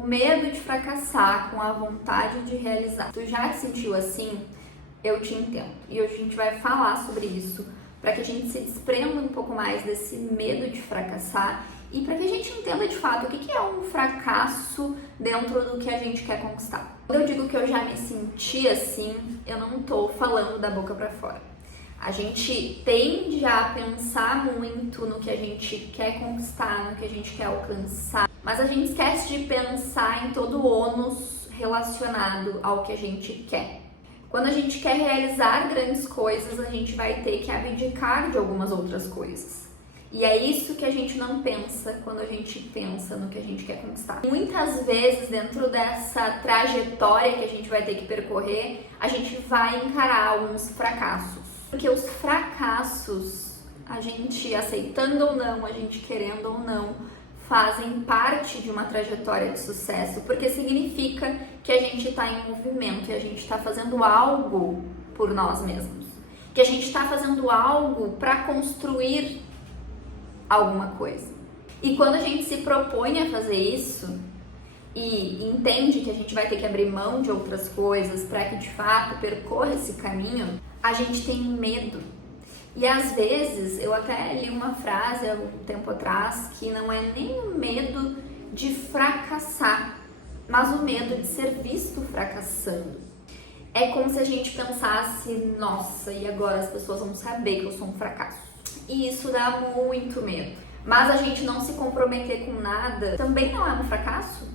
o medo de fracassar com a vontade de realizar. Tu já te sentiu assim? Eu te entendo. E hoje a gente vai falar sobre isso para que a gente se desprenda um pouco mais desse medo de fracassar e para que a gente entenda de fato o que é um fracasso dentro do que a gente quer conquistar. Quando eu digo que eu já me senti assim, eu não tô falando da boca para fora. A gente tende a pensar muito no que a gente quer conquistar, no que a gente quer alcançar, mas a gente esquece de pensar em todo o ônus relacionado ao que a gente quer. Quando a gente quer realizar grandes coisas, a gente vai ter que abdicar de algumas outras coisas. E é isso que a gente não pensa quando a gente pensa no que a gente quer conquistar. Muitas vezes, dentro dessa trajetória que a gente vai ter que percorrer, a gente vai encarar alguns fracassos. Porque os fracassos, a gente aceitando ou não, a gente querendo ou não, fazem parte de uma trajetória de sucesso, porque significa que a gente está em movimento e a gente está fazendo algo por nós mesmos. Que a gente está fazendo algo para construir alguma coisa. E quando a gente se propõe a fazer isso e entende que a gente vai ter que abrir mão de outras coisas para que de fato percorra esse caminho, a gente tem medo. E às vezes, eu até li uma frase há um tempo atrás que não é nem o medo de fracassar, mas o medo de ser visto fracassando. É como se a gente pensasse, nossa, e agora as pessoas vão saber que eu sou um fracasso. E isso dá muito medo. Mas a gente não se comprometer com nada também não é um fracasso?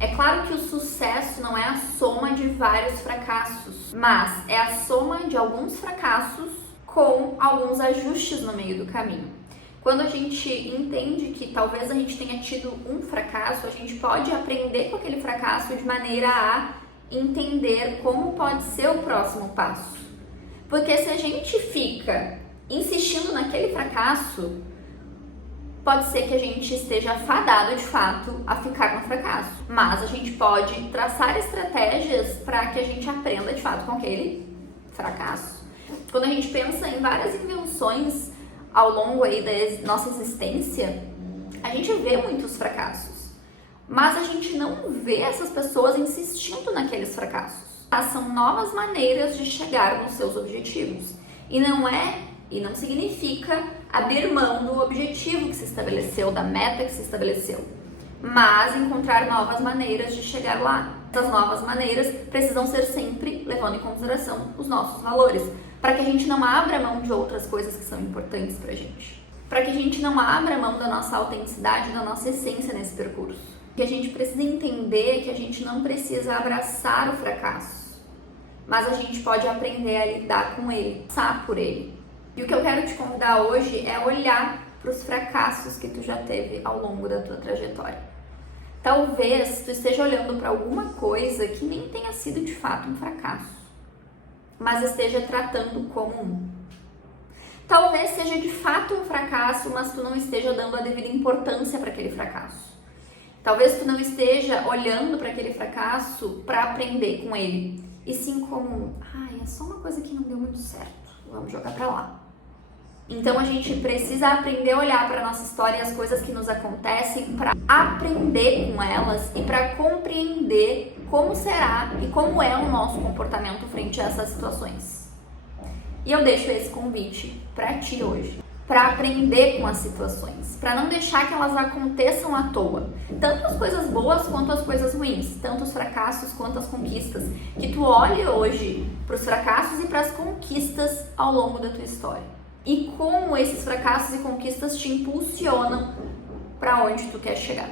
É claro que o sucesso não é a soma de vários fracassos, mas é a soma de alguns fracassos com alguns ajustes no meio do caminho. Quando a gente entende que talvez a gente tenha tido um fracasso, a gente pode aprender com aquele fracasso de maneira a entender como pode ser o próximo passo. Porque se a gente fica insistindo naquele fracasso, pode ser que a gente esteja fadado de fato a ficar no fracasso. Mas a gente pode traçar estratégias para que a gente aprenda de fato com aquele fracasso. Quando a gente pensa em várias invenções ao longo aí da nossa existência, a gente vê muitos fracassos. Mas a gente não vê essas pessoas insistindo naqueles fracassos. São novas maneiras de chegar nos seus objetivos. E não significa abrir mão do objetivo que se estabeleceu, da meta que se estabeleceu, mas encontrar novas maneiras de chegar lá. Essas novas maneiras precisam ser sempre levando em consideração os nossos valores, para que a gente não abra mão de outras coisas que são importantes pra gente, para que a gente não abra mão da nossa autenticidade, da nossa essência nesse percurso. O que a gente precisa entender é que a gente não precisa abraçar o fracasso, mas a gente pode aprender a lidar com ele, passar por ele. E o que eu quero te convidar hoje é olhar para os fracassos que tu já teve ao longo da tua trajetória. Talvez tu esteja olhando para alguma coisa que nem tenha sido de fato um fracasso, mas esteja tratando como um. Talvez seja de fato um fracasso, mas tu não esteja dando a devida importância para aquele fracasso. Talvez tu não esteja olhando para aquele fracasso para aprender com ele, e sim como, é só uma coisa que não deu muito certo, vamos jogar para lá. Então a gente precisa aprender a olhar para a nossa história e as coisas que nos acontecem para aprender com elas e para compreender como será e como é o nosso comportamento frente a essas situações. E eu deixo esse convite para ti hoje, para aprender com as situações, para não deixar que elas aconteçam à toa. Tanto as coisas boas quanto as coisas ruins, tanto os fracassos quanto as conquistas. Que tu olhe hoje para os fracassos e para as conquistas ao longo da tua história. E como esses fracassos e conquistas te impulsionam para onde tu quer chegar.